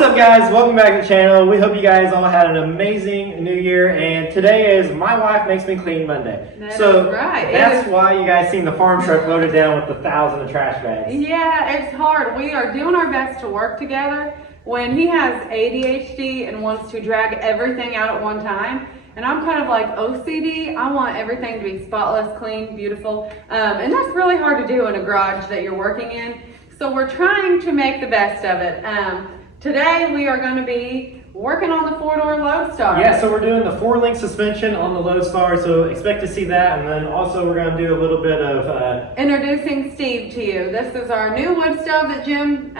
What's up, guys? Welcome back to the channel. We hope you guys all had an amazing new year, and today is My Wife Makes Me Clean Monday. That's right. That's why you guys seen the farm truck loaded down with 1,000 of trash bags. Yeah, it's hard. We are doing our best to work together. When he has ADHD and wants to drag everything out at one time, and I'm kind of like OCD, I want everything to be spotless, clean, beautiful, and that's really hard to do in a garage that you're working in. So we're trying to make the best of it. Today we are going to be working on the 4-door Loadstar. Yeah, so we're doing the 4-link suspension on the Loadstar, so expect to see that, and then also we're going to do a little bit of... Introducing Steve to you. This is our new wood stove that Jim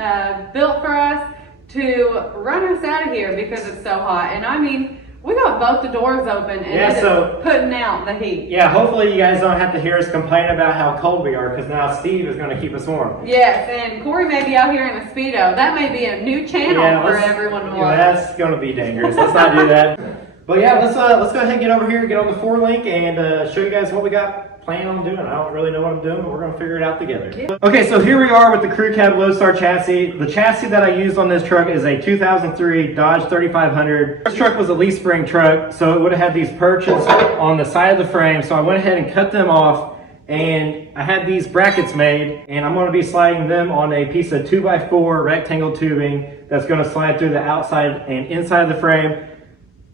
built for us to run us out of here because it's so hot. And I mean, we got both the doors open and it's putting out the heat. Yeah, hopefully you guys don't have to hear us complain about how cold we are, because now Steve is going to keep us warm. Yes, and Corey may be out here in a Speedo. That may be a new channel for everyone to watch. That's going to be dangerous. Let's not do that. But yeah, let's go ahead and get over here, get on the 4-link, and show you guys what we got planned on doing. I don't really know what I'm doing, but we're going to figure it out together. Yeah. Okay, so here we are with the CREW CAB LOADSTAR chassis. The chassis that I used on this truck is a 2003 Dodge 3500. This truck was a leaf spring truck, so it would have had these perches on the side of the frame, so I went ahead and cut them off, and I had these brackets made, and I'm going to be sliding them on a piece of 2x4 rectangle tubing that's going to slide through the outside and inside of the frame.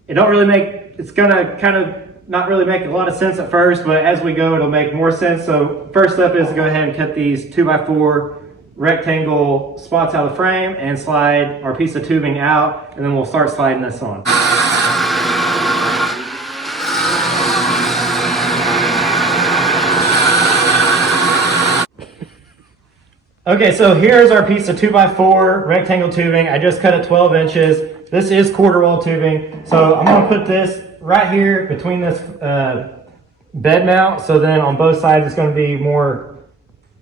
It's going to kind of not really make a lot of sense at first, but as we go, it'll make more sense. So first step is to go ahead and cut these 2x4 rectangle spots out of the frame and slide our piece of tubing out, and then we'll start sliding this on. Okay, so here's our piece of 2x4 rectangle tubing. I just cut it 12 inches. This is quarter wall tubing. So I'm gonna put this right here between this bed mount, so then on both sides it's going to be more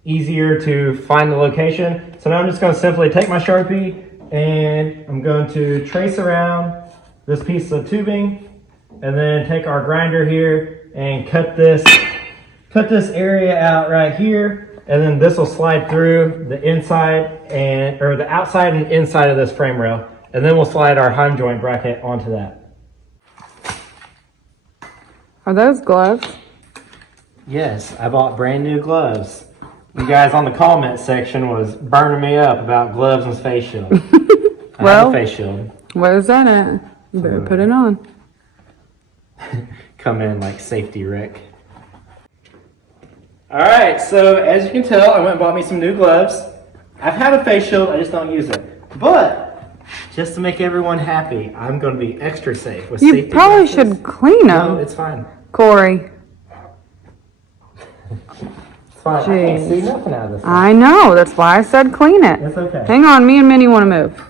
easier to find the location. So now I'm just going to simply take my Sharpie and I'm going to trace around this piece of tubing, and then take our grinder here and cut this area out right here, and then this will slide through the inside or the outside and inside of this frame rail, and then we'll slide our heim joint bracket onto that. Are those gloves? Yes, I bought brand new gloves. You guys on the comment section was burning me up about gloves and face shield. I have a face shield. Where's that at? You better put it on. Come in like safety Rick. Alright, so as you can tell, I went and bought me some new gloves. I've had a face shield, I just don't use it. But just to make everyone happy, I'm going to be extra safe with safety. You probably should clean them. No, it's fine. Corey. It's fine. I can't see nothing out of this thing. I know. That's why I said clean it. It's okay. Hang on. Me and Minnie want to move.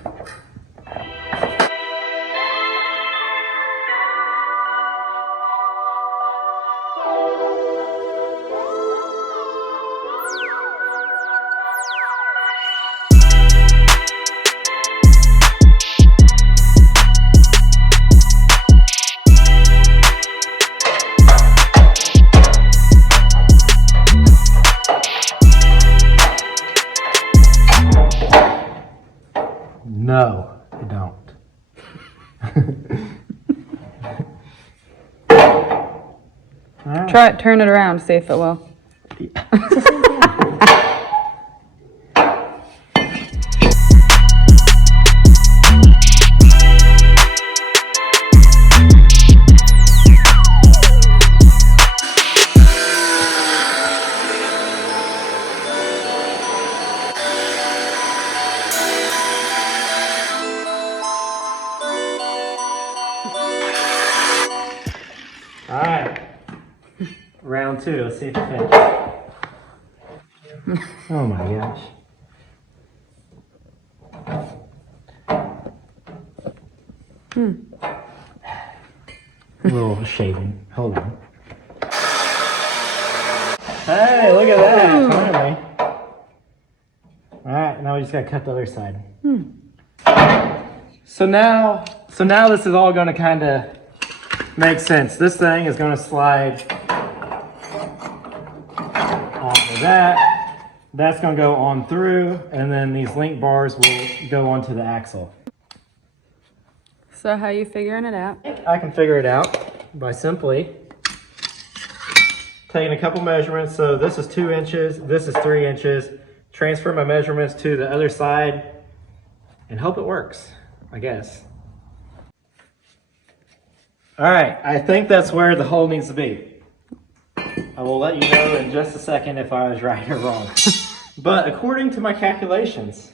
No, I don't. Right. Try it, turn it around, see if it will. Alright, round 2, let's see if it fits. Oh my gosh. A little shaving, hold on. Hey, look at that, finally. Alright, now we just gotta cut the other side. So now this is all gonna kinda make sense. This thing is going to slide onto that. That's going to go on through, and then these link bars will go onto the axle. So how you figuring it out? I can figure it out by simply taking a couple measurements. So this is 2 inches, this is 3 inches. Transfer my measurements to the other side and hope it works, I guess. All right, I think that's where the hole needs to be. I will let you know in just a second if I was right or wrong. But according to my calculations,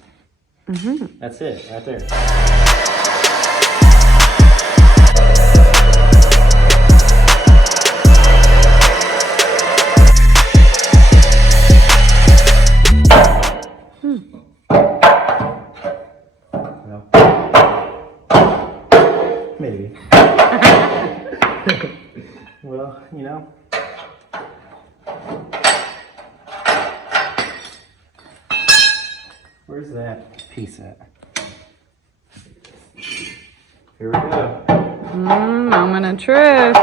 that's it right there. Well, maybe. Well, you know. Where's that piece at? Here we go. Moment of truth.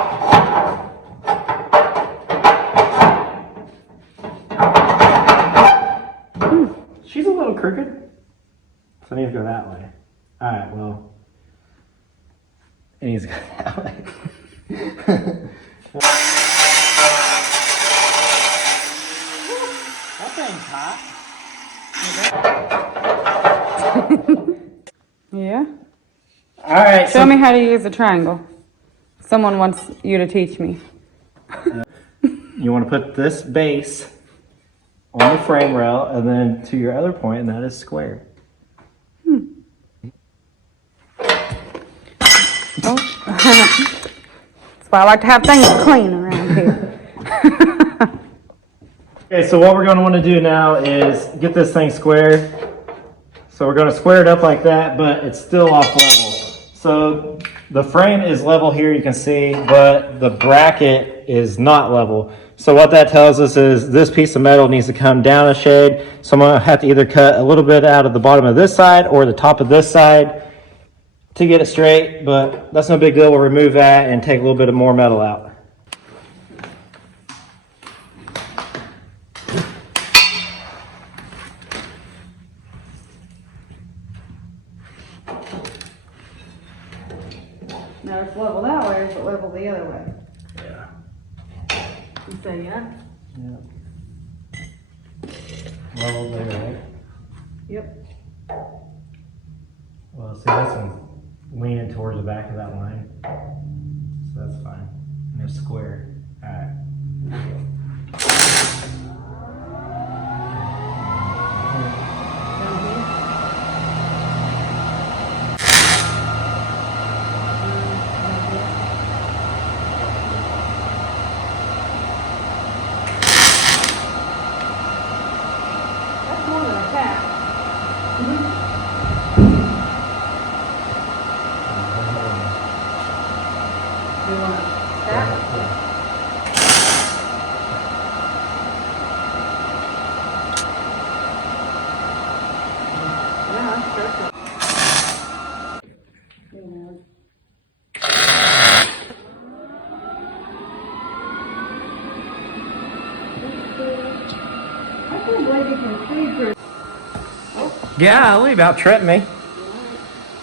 She's a little crooked. So I need to go that way. Alright, well. It needs to go that way. That thing's hot. Yeah. Alright, Show me how to use a triangle. Someone wants you to teach me. You want to put this base on the frame rail and then to your other point, and that is square. Oh. That's why I like to have things clean around here. Okay, so what we're going to want to do now is get this thing square. So we're going to square it up like that, but it's still off level. So the frame is level here, you can see, but the bracket is not level. So what that tells us is this piece of metal needs to come down a shade. So I'm going to have to either cut a little bit out of the bottom of this side or the top of this side to get it straight, but that's no big deal. We'll remove that and take a little bit of more metal out. Now it's level that way, or is it level the other way? Yeah. You say yeah? Yeah. Level there, right? Yep. Well, see, this one's leaning towards the back of that line. So that's fine. And it's square. Alright. That's more than a tap. Do you want to tap? Yeah, that's perfect. I can't believe you can see through. Golly, about tripped me.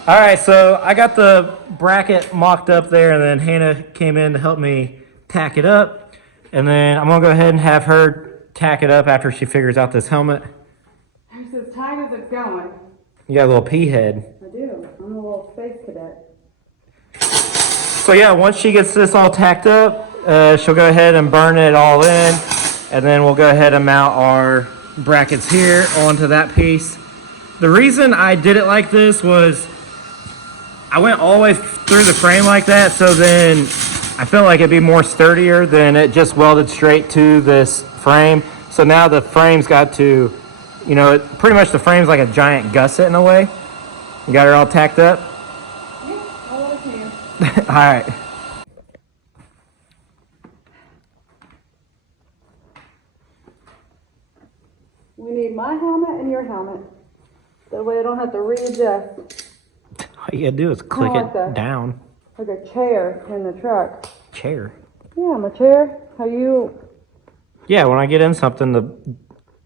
Alright, so I got the bracket mocked up there, and then Hannah came in to help me tack it up. And then I'm going to go ahead and have her tack it up after she figures out this helmet. It's as tight as it's going. You got a little pea head. I do. I'm a little space cadet. So yeah, once she gets this all tacked up, she'll go ahead and burn it all in. And then we'll go ahead and mount our brackets here onto that piece. The reason I did it like this was I went all the way through the frame like that, so then I felt like it'd be more sturdier than it just welded straight to this frame. So now the frame's got to, you know, pretty much the frame's like a giant gusset in a way. You got her all tacked up? Yeah, all I can. All right. We need my helmet and your helmet. That way I don't have to readjust. All you gotta do is click like it that. down. Like a chair in the truck. Chair. Yeah, my chair. How you? Yeah, when I get in something,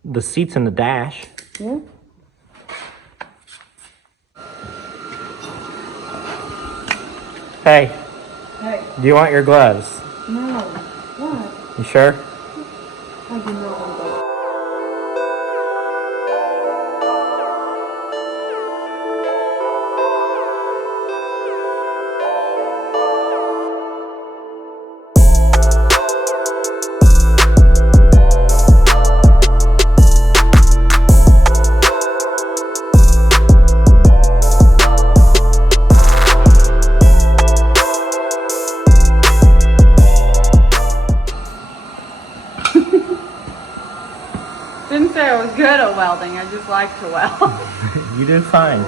the seat's in the dash. Yeah. Hey, Hey, do you want your gloves? no. What? You sure? I do not want to. Didn't say I was good at welding, I just like to weld. You did fine.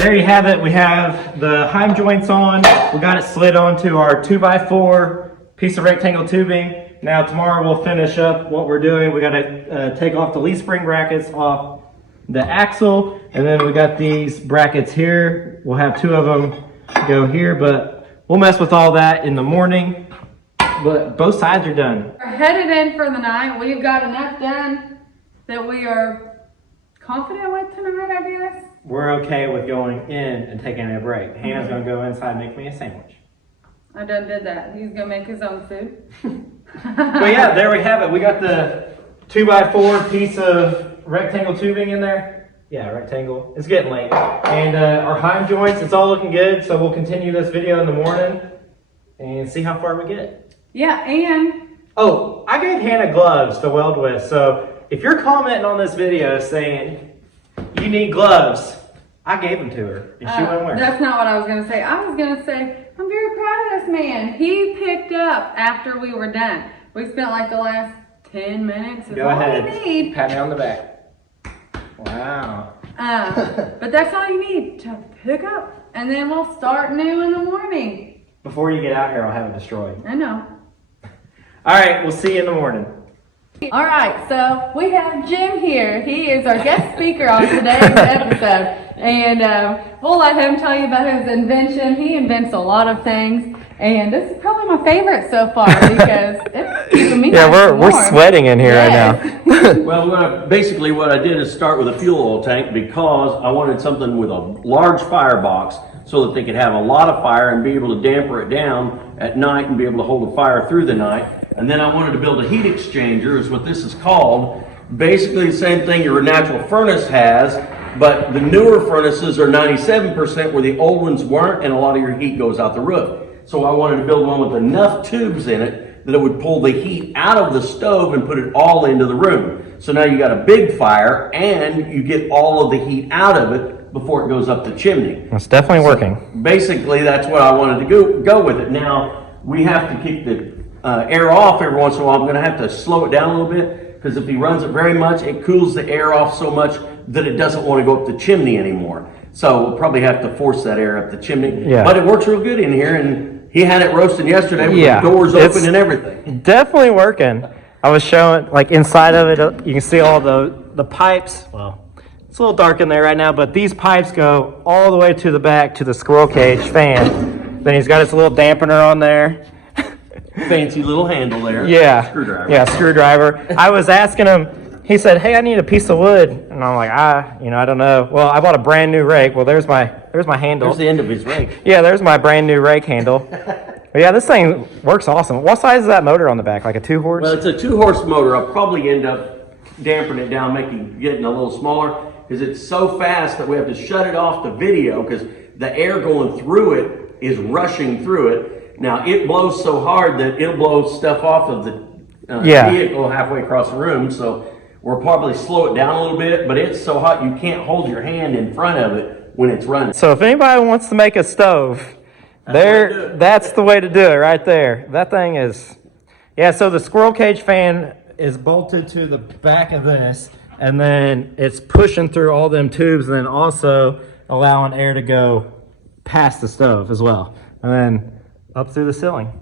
There you have it. We have the Heim joints on. We got it slid onto our 2x4 piece of rectangle tubing. Now tomorrow we'll finish up what we're doing. We got to take off the leaf spring brackets off the axle, and then we got these brackets here. We'll have 2 of them go here, but we'll mess with all that in the morning. But both sides are done. We're headed in for the night. We've got enough done that we are confident with tonight, I guess. We're okay with going in and taking a break. Hannah's gonna go inside and make me a sandwich. I done did that. He's gonna make his own food. But yeah, there we have it. We got the 2x4 piece of rectangle tubing in there. Yeah, rectangle. It's getting late. And our Heim joints, it's all looking good. So we'll continue this video in the morning and see how far we get. Yeah, and oh, I gave Hannah gloves to weld with. So if you're commenting on this video saying you need gloves, I gave them to her and she went wearing. That's not what I was gonna say. I was gonna say, I'm very proud of this man. He picked up after we were done. We spent like the last 10 minutes. Go ahead. Pat me on the back. Wow. But that's all you need to pick up. And then we'll start new in the morning. Before you get out here, I'll have it destroyed. I know. All right, we'll see you in the morning. All right, so we have Jim here. He is our guest speaker on today's episode. And we'll let him tell you about his invention. He invents a lot of things. And this is probably my favorite so far because it's keeping me Yeah, we're warm. sweating in here right now. Well, basically what I did is start with a fuel oil tank because I wanted something with a large firebox so that they could have a lot of fire and be able to damper it down at night and be able to hold the fire through the night. And then I wanted to build a heat exchanger, is what this is called. Basically the same thing your natural furnace has, but the newer furnaces are 97% where the old ones weren't, and a lot of your heat goes out the roof. So I wanted to build one with enough tubes in it that it would pull the heat out of the stove and put it all into the room. So now you got a big fire and you get all of the heat out of it before it goes up the chimney. It's definitely working. Basically, that's what I wanted to go with it. Now, we have to keep the air off every once in a while. I'm going to have to slow it down a little bit because if he runs it very much, it cools the air off so much that it doesn't want to go up the chimney anymore. So we'll probably have to force that air up the chimney. Yeah. But it works real good in here, and he had it roasting yesterday with the doors open and everything. Definitely working. I was showing, like inside of it, you can see all the pipes. Well, it's a little dark in there right now, but these pipes go all the way to the back to the squirrel cage fan. Then he's got his little dampener on there. Fancy little handle there. Yeah. Screwdriver. Yeah, screwdriver. I was asking him, he said, hey, I need a piece of wood. And I'm like, I don't know. Well, I bought a brand new rake. Well, there's my handle. There's the end of his rake. Yeah, there's my brand new rake handle. But yeah, this thing works awesome. What size is that motor on the back? Like a 2-horse? Well, it's a 2-horse motor. I'll probably end up damping it down, getting a little smaller, because it's so fast that we have to shut it off the video because the air going through it is rushing through it. Now, it blows so hard that it'll blow stuff off of the vehicle halfway across the room, so we'll probably slow it down a little bit, but it's so hot you can't hold your hand in front of it when it's running. So if anybody wants to make a stove, that's the way to do it right there. That thing is, yeah, so the squirrel cage fan is bolted to the back of this, and then it's pushing through all them tubes and then also allowing air to go past the stove as well. And then up through the ceiling.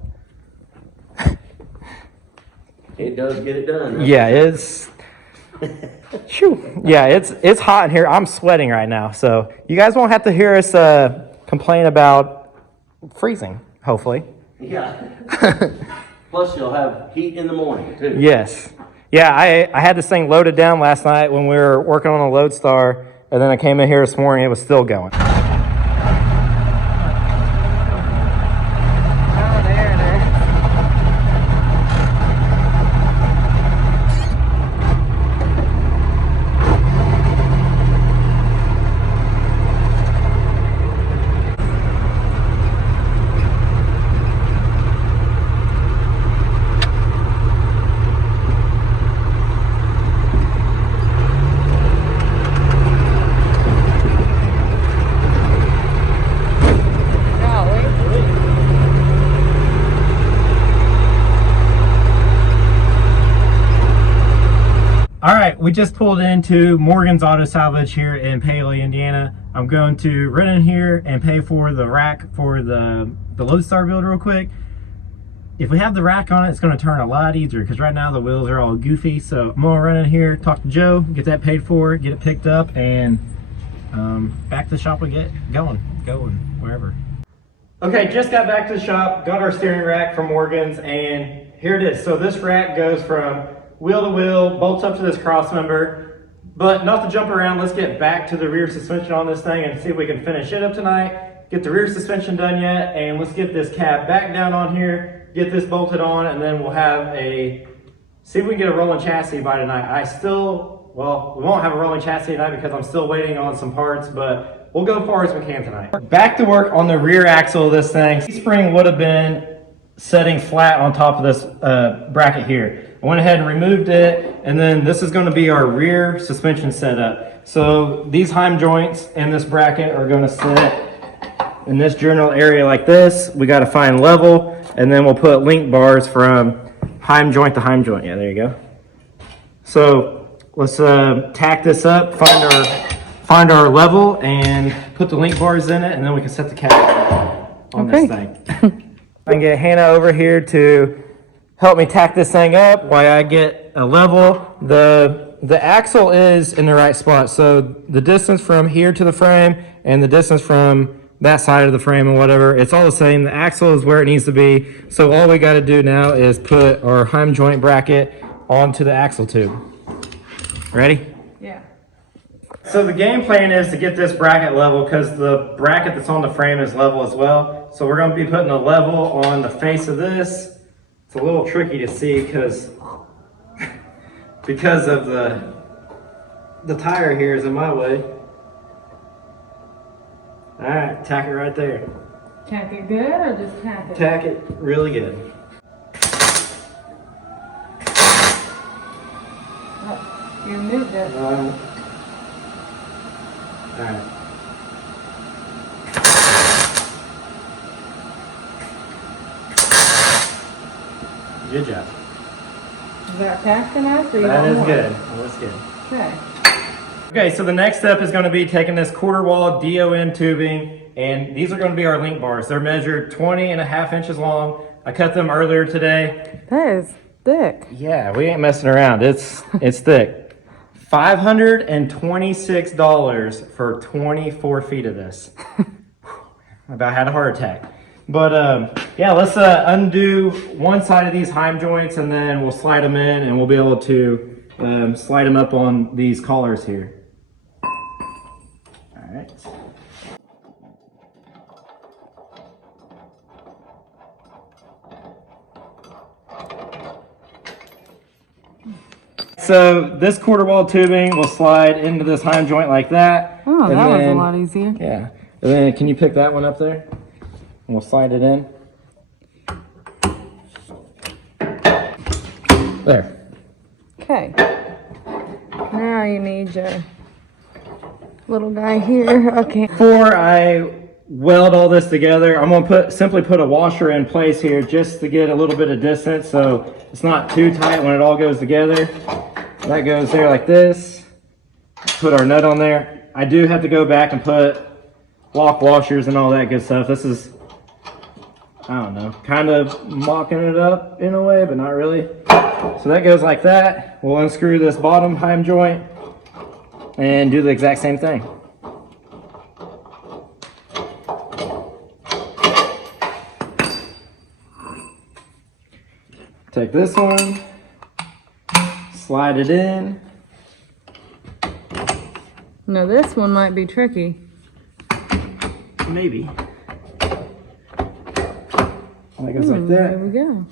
It does get it done. Yeah, it's Phew. Yeah, it's hot in here. I'm sweating right now, so you guys won't have to hear us complain about freezing, hopefully. Yeah. Plus you'll have heat in the morning too. Yes. Yeah, I had this thing loaded down last night when we were working on a Loadstar, and then I came in here this morning, it was still going. All right, we just pulled into Morgan's Auto Salvage here in Paley, Indiana. I'm going to run in here and pay for the rack for the Loadstar build real quick. If we have the rack on it, it's going to turn a lot easier because right now the wheels are all goofy. So I'm going to run in here, talk to Joe, get that paid for, get it picked up, and back to the shop and get going wherever. Okay, just got back to the shop, got our steering rack from Morgan's, and here it is. So this rack goes from wheel to wheel, bolts up to this cross member, but not to jump around, let's get back to the rear suspension on this thing and see if we can finish it up tonight, get the rear suspension done yet, and let's get this cab back down on here, get this bolted on, and then we'll have see if we can get a rolling chassis by tonight. Well, we won't have a rolling chassis tonight because I'm still waiting on some parts, but we'll go as far as we can tonight. Back to work on the rear axle of this thing. The spring would have been setting flat on top of this bracket here. I went ahead and removed it, and then this is going to be our rear suspension setup. So these heim joints and this bracket are going to sit in this general area like this. We got to find level, and then we'll put link bars from heim joint to heim joint. Yeah, there you go. So let's tack this up, find our level, and put the link bars in it, and then we can set the cap on this thing. I can get Hannah over here to help me tack this thing up while I get a level. The axle is in the right spot, so the distance from here to the frame and the distance from that side of the frame and whatever, it's all the same. The axle is where it needs to be, so all we got to do now is put our heim joint bracket onto the axle tube. Ready? Yeah. So the game plan is to get this bracket level because the bracket that's on the frame is level as well. So we're going to be putting a level on the face of this. It's a little tricky to see because of the tire here is in my way. All right, tack it right there. Tack it good or just tack it? Tack it really good. Oh, you moved it. All right. Good job. Is that tacked enough or you That want is more? good. That's good. Okay. Okay, so the next step is going to be taking this quarter wall DOM tubing, and these are going to be our link bars. They're measured 20.5 inches long. I cut them earlier today. That is thick. Yeah, we ain't messing around. It's thick. $526 for 24 feet of this. I about had a heart attack. But yeah, let's undo one side of these heim joints, and then we'll slide them in, and we'll be able to slide them up on these collars here. All right. So this quarter wall tubing will slide into this heim joint like that. Oh, and that was then, a lot easier. Yeah. And then can you pick that one up there? And we'll slide it in. There. Okay. Now you need your little guy here. Okay. Before I weld all this together, I'm gonna simply put a washer in place here just to get a little bit of distance so it's not too tight when it all goes together. That goes there like this. Put our nut on there. I do have to go back and put lock washers and all that good stuff. This is, I don't know, kind of mocking it up in a way, but not really. So that goes like that. We'll unscrew this bottom heim joint and do the exact same thing. Take this one, slide it in. No, this one might be tricky. Maybe. That goes like There that. we go.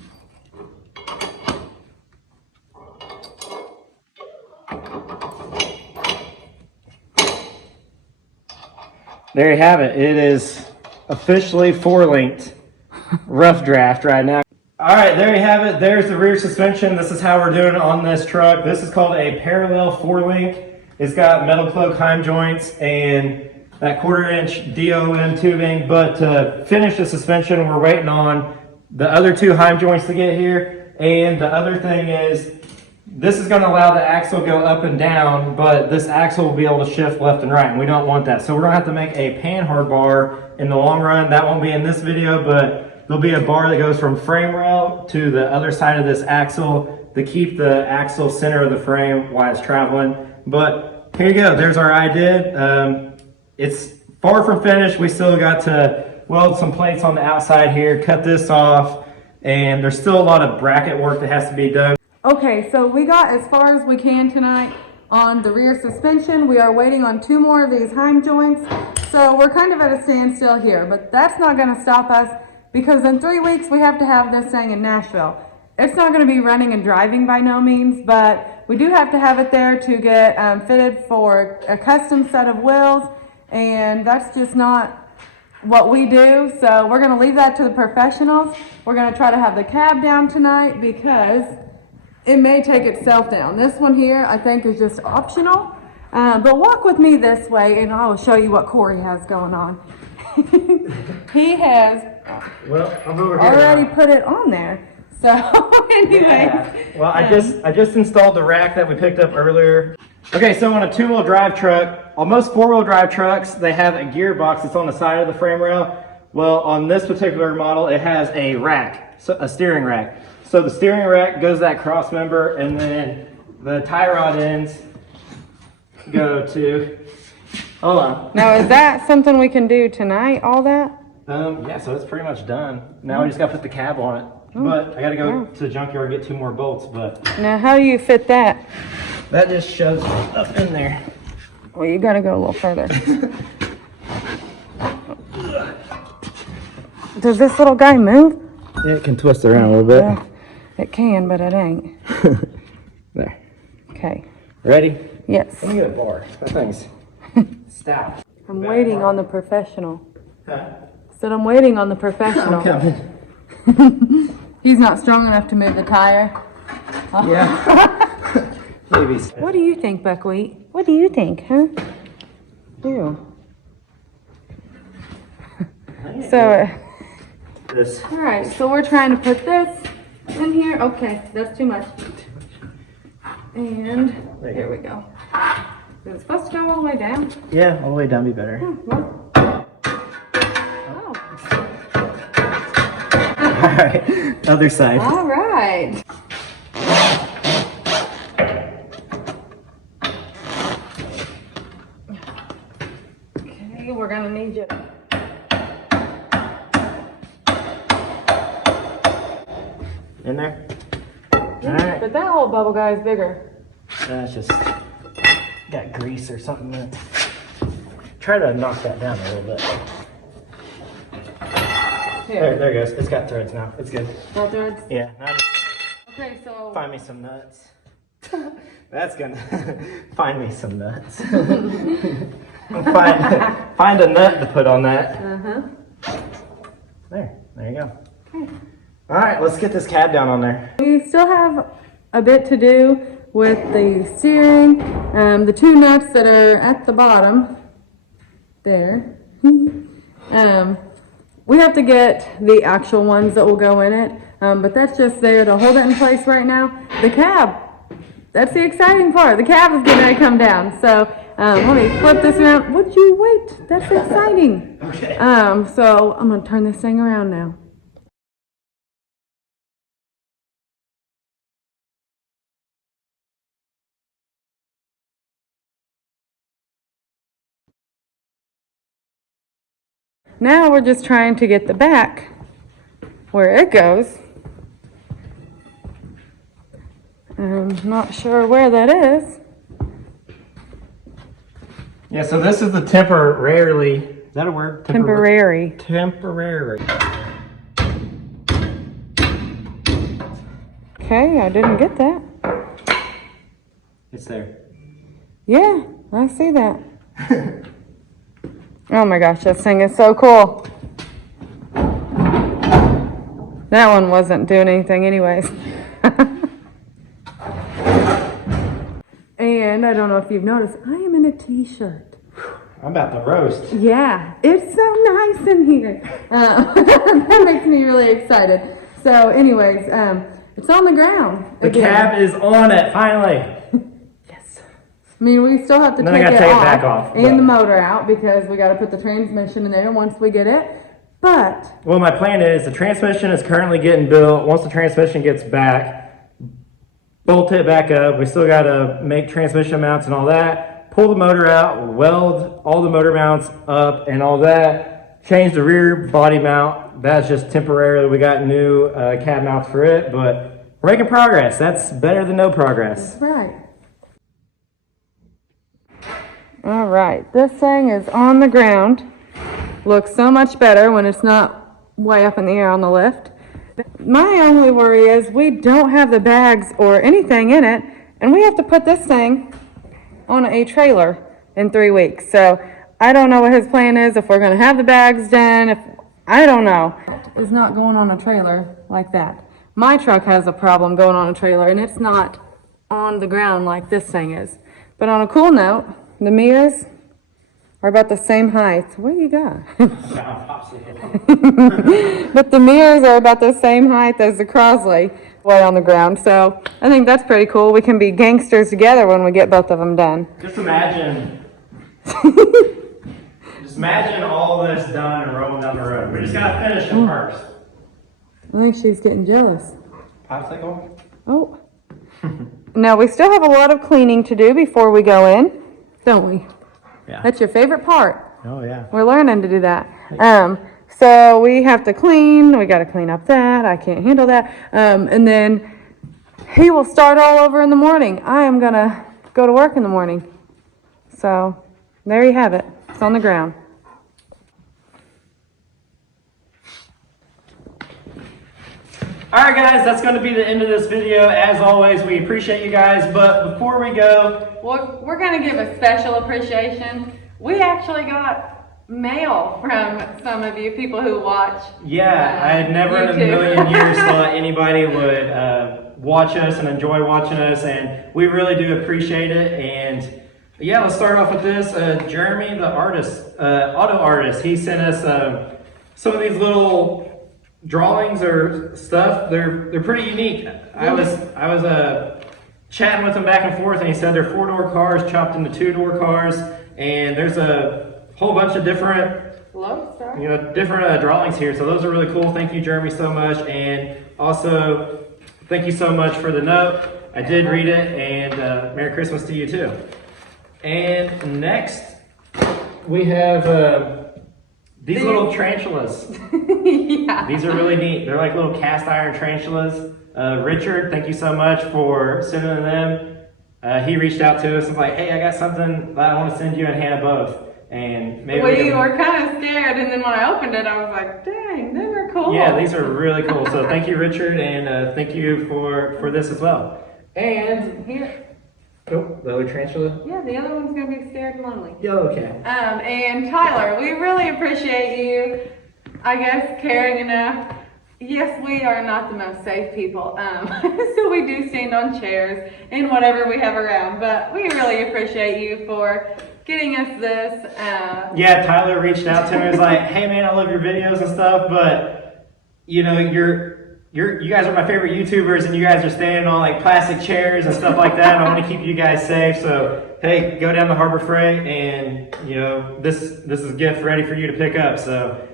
There you have it. It is officially 4-linked rough draft right now. All right, there you have it. There's the rear suspension. This is how we're doing it on this truck. This is called a parallel 4-link. It's got metal cloak heim joints and that 1/4-inch DOM tubing. But to finish the suspension, we're waiting on the other 2 heim joints to get here. And the other thing is, this is going to allow the axle to go up and down, but this axle will be able to shift left and right, and we don't want that. So we're going to have to make a panhard bar in the long run. That won't be in this video, but there'll be a bar that goes from frame rail to the other side of this axle to keep the axle center of the frame while it's traveling. But here you go, there's our idea. It's far from finished. We still got to weld some plates on the outside here, cut this off, and there's still a lot of bracket work that has to be done. Okay, so we got as far as we can tonight on the rear suspension. We are waiting on 2 more of these heim joints. So we're kind of at a standstill here, but that's not going to stop us because in 3 weeks we have to have this thing in Nashville. It's not going to be running and driving by no means, but we do have to have it there to get fitted for a custom set of wheels, and that's just not what we do. So we're going to leave that to the professionals. We're going to try to have the cab down tonight because it may take itself down. This one here, I think, is just optional. But walk with me this way, and I will show you what Corey has going on. He has Well, I'm over here already now. put it on there. So anyway. Yeah. Well, I just installed the rack that we picked up earlier. Okay, so on a 2-wheel drive truck, on most 4-wheel drive trucks, they have a gearbox that's on the side of the frame rail. Well, on this particular model, it has a rack, so a steering rack. So the steering rack goes that cross member, and then the tie rod ends go to. Hold on. Now, is that something we can do tonight, all that? Yeah, so it's pretty much done. Now we just gotta put the cab on it. But I gotta go to the junkyard and get 2 more bolts, but Now, how do you fit that? that just shows up in there. Well, you gotta go a little further. Does this little guy move? Yeah, it can twist around a little bit. Yeah, it can, but it ain't. There. Okay. Ready? Yes. Let me get a bar. That thing's stout. I'm waiting on the professional. Huh? Said I'm waiting on the professional. I'm coming. He's not strong enough to move the tire. Yeah. Maybe. What do you think, Buckwheat? What do you think, huh? Ew. So, This. all right, so we're trying to put this in here. Okay, that's too much. And here we go. Is it supposed to go all the way down? Yeah, all the way down be better. Well, oh. All right. Other side. All right. Okay, we're gonna need you. In there. All right. But that little bubble guy is bigger. That's just got grease or something in it. Try to knock that down a little bit. Here. There it goes. It's got threads now. It's good. No threads? Yeah. Now just Okay, so. find me some nuts. That's gonna find me some nuts. find a nut to put on that. Uh-huh. There you go. Okay. All right, let's get this cab down on there. We still have a bit to do with the steering. The 2 nuts that are at the bottom, there. We have to get the actual ones that will go in it, but that's just there to hold it in place right now. The cab, that's the exciting part. The cab is getting ready to come down. So let me flip this around. Would you wait? That's exciting. Okay. So I'm gonna turn this thing around now. now we're just trying to get the back where it goes. I'm not sure where that is. Yeah, so this is the temporarily, is that a word? Temporary. Temporary. Okay, I didn't get that. It's there. Yeah, I see that. Oh my gosh, this thing is so cool. That one wasn't doing anything anyways. And I don't know if you've noticed, I am in a t-shirt. I'm about to roast. Yeah, it's so nice in here. That makes me really excited. So anyways, it's on the ground. The cab is on it, finally. Yes. I mean, we still have to Then I take gotta it take it off back off, and but- the motor out because we got to put the transmission in there once we get it. But Well, my plan is the transmission is currently getting built. Once the transmission gets back, bolt it back up. We still got to make transmission mounts and all that. Pull the motor out, weld all the motor mounts up and all that. Change the rear body mount. That's just temporarily. We got new cab mounts for it, but we're making progress. That's better than no progress. that's right. All right, this thing is on the ground. Looks so much better when it's not way up in the air on the lift. My only worry is we don't have the bags or anything in it, and we have to put this thing on a trailer in 3 weeks. So I don't know what his plan is, if we're going to have the bags done, I don't know. It's not going on a trailer like that. My truck has a problem going on a trailer, and it's not on the ground like this thing is. But on a cool note, the mirrors are about the same height. What do you got? But the mirrors are about the same height as the Crosley way on the ground. So I think that's pretty cool. We can be gangsters together when we get both of them done. Just imagine. Just imagine all this done and rolling down the road. We just got to finish it first. I think she's getting jealous. Popsicle? Oh. Now we still have a lot of cleaning to do before we go in, don't we? Yeah. That's your favorite part. Oh, yeah. We're learning to do that. So we have to clean. We got to clean up that. I can't handle that. And then he will start all over in the morning. I am going to go to work in the morning. So there you have it. It's on the ground. All right, guys, that's going to be the end of this video. As always, we appreciate you guys. But before we go, We're going to give a special appreciation. We actually got mail from some of you people who watch. yeah, I had never in a YouTube. million years thought anybody would watch us and enjoy watching us, and we really do appreciate it. And yeah, let's start off with this. Jeremy, the artist, auto artist, he sent us some of these little drawings or stuff. They're pretty unique. I was chatting with him back and forth, and he said they're 4-door cars chopped into 2-door cars, and there's a whole bunch of different Loadstar. different drawings here. So those are really cool. Thank you, Jeremy, so much. And also, thank you so much for the note. I did read it, and Merry Christmas to you too. And next, we have these little tarantulas. Yeah. These are really neat. They're like little cast iron tarantulas. Richard, thank you so much for sending them. He reached out to us and was like, hey, I got something that I want to send you and Hannah both. And maybe We were kind of scared, and then when I opened it, I was like, dang, they were cool. Yeah, these are really cool. So thank you, Richard, and thank you for this as well. And Here. oh, the other tarantula. Yeah, the other one's going to be scared and lonely. Yeah, okay. And Tyler, we really appreciate you, I guess, caring enough. Yes, we are not the most safe people, so we do stand on chairs and whatever we have around, but we really appreciate you for getting us this. Yeah, Tyler reached out to me and was like, hey man, I love your videos and stuff, but you know, you guys are my favorite YouTubers, and you guys are standing on like plastic chairs and stuff like that, and I want to keep you guys safe, so hey, go down to Harbor Freight, and you know, this is a gift ready for you to pick up. So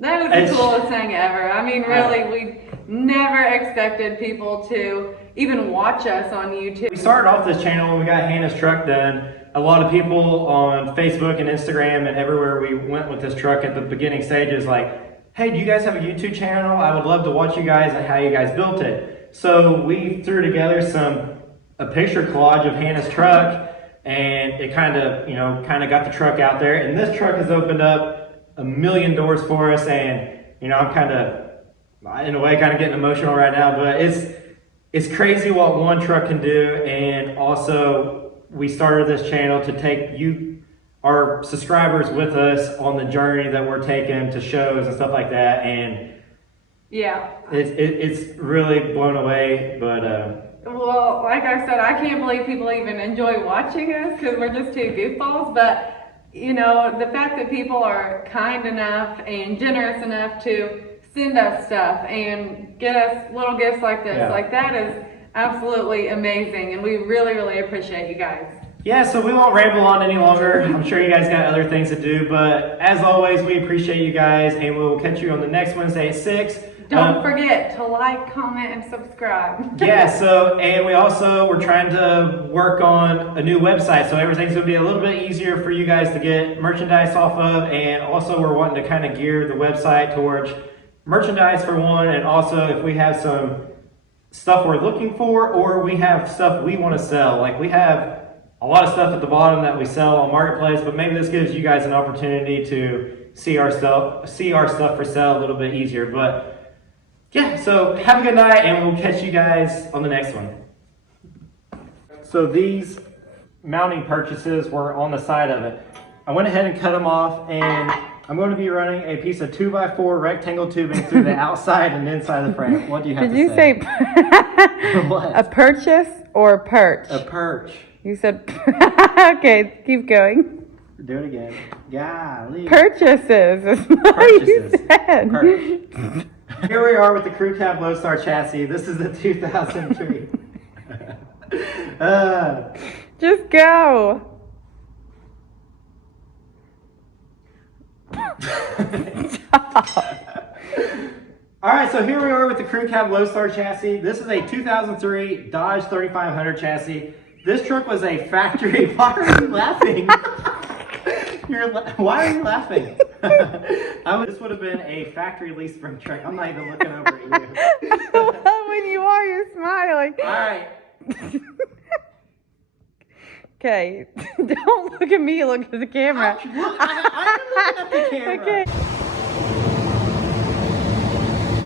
That was the coolest thing ever. I mean, really, we never expected people to even watch us on YouTube. we started off this channel when we got Hannah's truck done. a lot of people on Facebook and Instagram and everywhere we went with this truck at the beginning stages, like, hey, do you guys have a YouTube channel? I would love to watch you guys and how you guys built it. So we threw together a picture collage of Hannah's truck, and it kind of got the truck out there. And this truck has opened up a million doors for us. And, I'm kind of, in a way, kind of getting emotional right now, but it's crazy what one truck can do. And also, we started this channel to take you, our subscribers, with us on the journey that we're taking to shows and stuff like that. And yeah, it's really blown away. But well, like I said, I can't believe people even enjoy watching us because we're just two goofballs. But the fact that people are kind enough and generous enough to send us stuff and get us little gifts like this, like that is absolutely amazing, and we really, really appreciate you guys. Yeah, so we won't ramble on any longer. I'm sure you guys got other things to do, but as always, we appreciate you guys, and we will catch you on the next Wednesday at 6. Don't forget to like, comment, and subscribe. Yeah, and we're trying to work on a new website, so everything's going to be a little bit easier for you guys to get merchandise off of, and also we're wanting to kind of gear the website towards merchandise for one, and also if we have some stuff we're looking for, or we have stuff we want to sell. Like, we have a lot of stuff at the bottom that we sell on Marketplace, but maybe this gives you guys an opportunity to see our stuff for sale a little bit easier. But yeah, so have a good night, and we'll catch you guys on the next one. So these mounting purchases were on the side of it. I went ahead and cut them off, and I'm going to be running a piece of 2x4 rectangle tubing through the outside and inside of the frame. What do you have to say? Did you say What? a purchase or a perch? A perch. You said, okay, keep going. Do it again. Golly. Purchases is what you said. Perch. Here we are with the CREW CAB LOADSTAR chassis. This is the 2003. Just go. Alright, so here we are with the CREW CAB LOADSTAR chassis. This is a 2003 Dodge 3500 chassis. This truck was a factory. Why are you laughing? Why are you laughing? This would have been a factory lease spring truck. I'm not even looking over at you. Well, when you are, you're smiling. Alright. Okay, don't look at me, look at the camera. I'm looking at the camera. Okay.